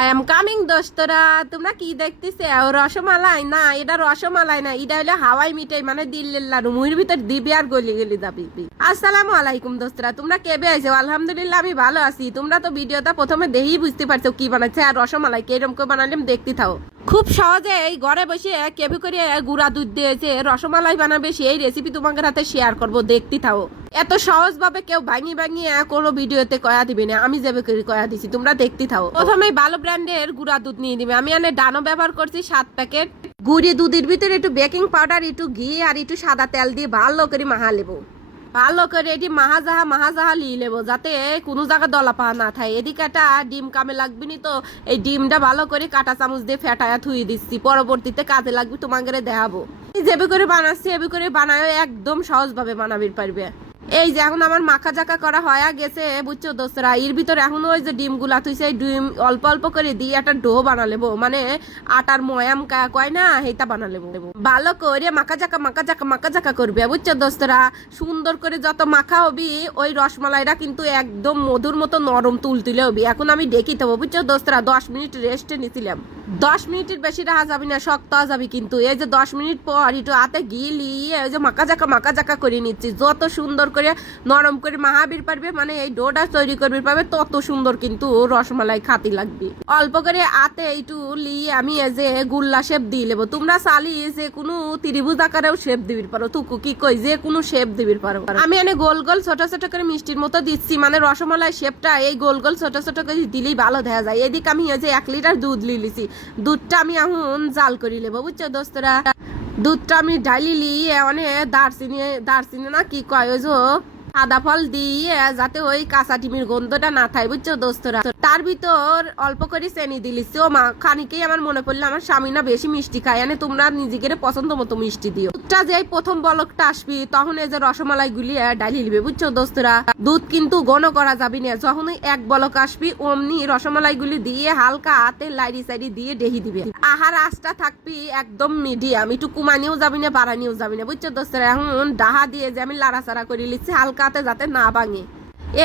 I am coming দোস্তরা। তোমরা কি দেখতেছে? রসমালাই না, এটা রসমালাই না, এটা হলো হাওয়াই মিঠাই, মানে দিল্লির লাড়ু। মুহির ভিতর দিবি আর গলি গলি যাবি। আসসালামু আলাইকুম দোস্তরা, তোমরা কেবে আইছো? আলহামদুলিল্লাহ আমি ভালো আছি। তোমরা তো ভিডিওটা প্রথমে দেখেই বুঝতে পারছো কি বানাচ্ছে। আর রসমালাই কিরকম করে বানালাম দেখতে থাও। খুব সহজে এই ঘরে বসে কেবি করে গুঁড়া দুধ দিয়েছে রসমালাই বানাবে, সেই রেসিপি তোমাদের হাতে শেয়ার করব, দেখতে থাও। এত সহজ ভাবে কেউ ভাঙি ভাঙি কোনো ভিডিওতে কয়া দিবে না, আমি যেভাবে করে কয়া দিছি তোমরা দেখতে থাও। প্রথমে ভালো ব্র্যান্ডের গুঁড়া দুধ নিয়ে দিবে। আমি এনে ডানো ব্যবহার করছি 7 প্যাকেট। গুঁড়ি দুধের ভিতরে একটু বেকিং পাউডার, একটু ঘি আর একটু সাদা তেল দিয়ে ভালো করে মাহা লেবো। ভালো করে এটি মাহাজাহা লিয়ে নেবো, যাতে কোনো জায়গা দলা পাহা না থাকে। এদিকে একটা ডিম কামে লাগবে নি, তো এই ডিমটা ভালো করে কাঁটা চামচ দিয়ে ফেটায়া থুই দিচ্ছি, পরবর্তীতে কাজে লাগবে তোমাকে দেখাবো। যেভাবে করে বানাচ্ছি এভাবে করে বানায়, একদম সহজ ভাবে বানাবির পারবে। এই যে এখন আমার মাখা জাকা করা হয়ে গেছে বুঝছো দোস্তরা। এর ভিতরে এখন ওই যে ডিম গুলা তুই সেই ডিম অল্প অল্প করে দিয়ে একটা ডো বানালেবো, মানে আটার ময়াম কয় না, সেইটা বানালেবো। ভালো করে মাখা জাকা করবে বুঝছো দোস্তরা। সুন্দর করে যত মাখা হবি ওই রসমালাইটা কিন্তু একদম মধুর মতো নরম তুলতুলে হবি। এখন আমি ডেকে দেবো বুঝছো দোস্তরা। 10 মিনিট রেস্টে নিছিলাম। 10 মিনিটের বেশি রাখা যাবি না, শক্ত হয়ে যাবি কিন্তু। এই যে 10 মিনিট পর একটু হাতে ঘি লিয়ে ওই যে মাখা জাকা করে নিচ্ছি। যত সুন্দর করে নরম করে মাহাবির পারবে, মানে এই ডোটা তৈরি করবি পারবে, তত সুন্দর কিন্তু রসমালাই খাতি লাগবে। অল্প করে হাতে একটু লিয়ে আমি এই যে গুল্লা শেপ দিয়ে নেবো। তোমরা চালি যে কোনো ত্রিভুজ আকারেও শেপ দিবির পারো, তুকু কি কই যে কোনো শেপ দিবির পারো। আমি এনে গোল গোল ছোট ছোট করে মিষ্টির মতো দিচ্ছি, মানে রসমালাই শেপটা এই গোল গোল ছোট ছোট করে দিলেই ভালো দেখা যায়। এদিকে আমি এই যে 1 লিটার দুধ লিয়েছি। দুধটা আমি এখন জাল করে নেবো বুঝছো দোস্তরা। দুধটা আমি ডালি লিয়ে অনেক দারচিনি না কি কয় ওই যে সাদা ফল দিয়ে, যাতে ওই কাঁচা ডিমের গন্ধটা না থাকে বুঝছো দোস্তরা। তার ভিতর অল্প করে চেনি দিলিছি। ও মা, খানিকেই আমার মনে পড়লো আমার স্বামী না বেশি মিষ্টি খায়, মানে তোমরা নিজেকে পছন্দ মতো মিষ্টি দিও। দুধটা যে প্রথম বলকটা আসবি তখন এই যে রসমালাই গুলি ডালি লিবে বুঝছো দোস্তরা। দুধ কিন্তু ঘন করা যাবি না, যখন এক বলক আসবি অমনি রসমালাই গুলি দিয়ে হালকা হাতে লাইরি সাইডি দিয়ে ডেহি দিবে। আহার আঁচটা থাকবি একদম মিডিয়াম, একটু কুমানিও যাবি না বাড়ানিও যাবি না বুঝছো দোস্তরা। এখন ডাহা দিয়ে যে আমি লাড়াচাড়া করে লিচ্ছি হালকা হাতে, যাতে না ভাঙে।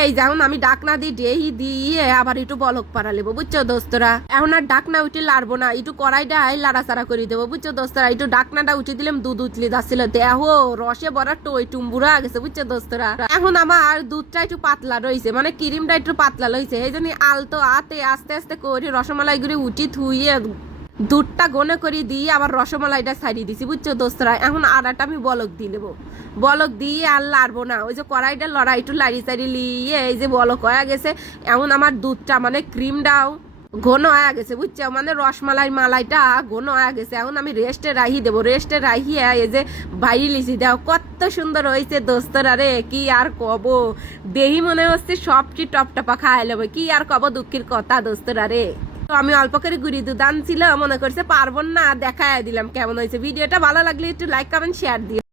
এই যেমন আমি ডাকনা দিয়ে ডেহি দিয়ে আবার একটু বলক পাড়া লেবো বুঝছো দোস্তরা। এখন আর ডাকনা উঠে লাড়বো না, একটু কড়াইটাই লাড়াচাড়া করে দেবো বুঝছো দোস্তরা। একটু ডাকনাটা উঠে দিলাম, দুধ উতলে যাচ্ছিল, দেহ রসে ভরা টই টুম্বুরা গেছে বুঝছো দোস্তরা। এখন আমার দুধটা একটু পাতলা রয়েছে, মানে ক্রিমটা একটু পাতলা রয়েছে, এই জন্য আলতো হাতে আস্তে আস্তে করে রসমালাই গুলি উঠি থুইয়ে দুধটা গনে করে দিয়ে আবার রসমালাইটা ছাড়িয়ে দিছি বুঝছো দোস্তরা। এখন আড়াটা আমি বলক দিয়ে নেবো। বলক দিয়ে আর লাড়বো না, ওই যে কড়াইটা লড়াই একটু লাড়ি চাড়ি লিয়ে এই যে বলক হয়ে গেছে। এখন আমার দুধটা মানে ক্রিমটাও ঘন হয়ে গেছে বুঝছো, মানে মালাইটা ঘন হয়ে গেছে। এখন আমি রেস্টে রাহি দেবো। রেস্টে রাহিয়ে এই যে বাইরে লিচি দাও, কত সুন্দর হয়েছে দোস্তরা রে, কি আর কব। দেহি মনে হচ্ছে সবচেয়ে টপটপা খাওয়াই নেবো, কি আর কব, দুঃখের কথা দোস্তরা রে। তো আমি অল্প করে গুঁড়ি দুধ আনছিল, মনে করছে পারবো না, দেখায় দিলাম কেমন হয়েছে। ভিডিওটা ভালো লাগলে একটু লাইক কমেন্ট শেয়ার দিও।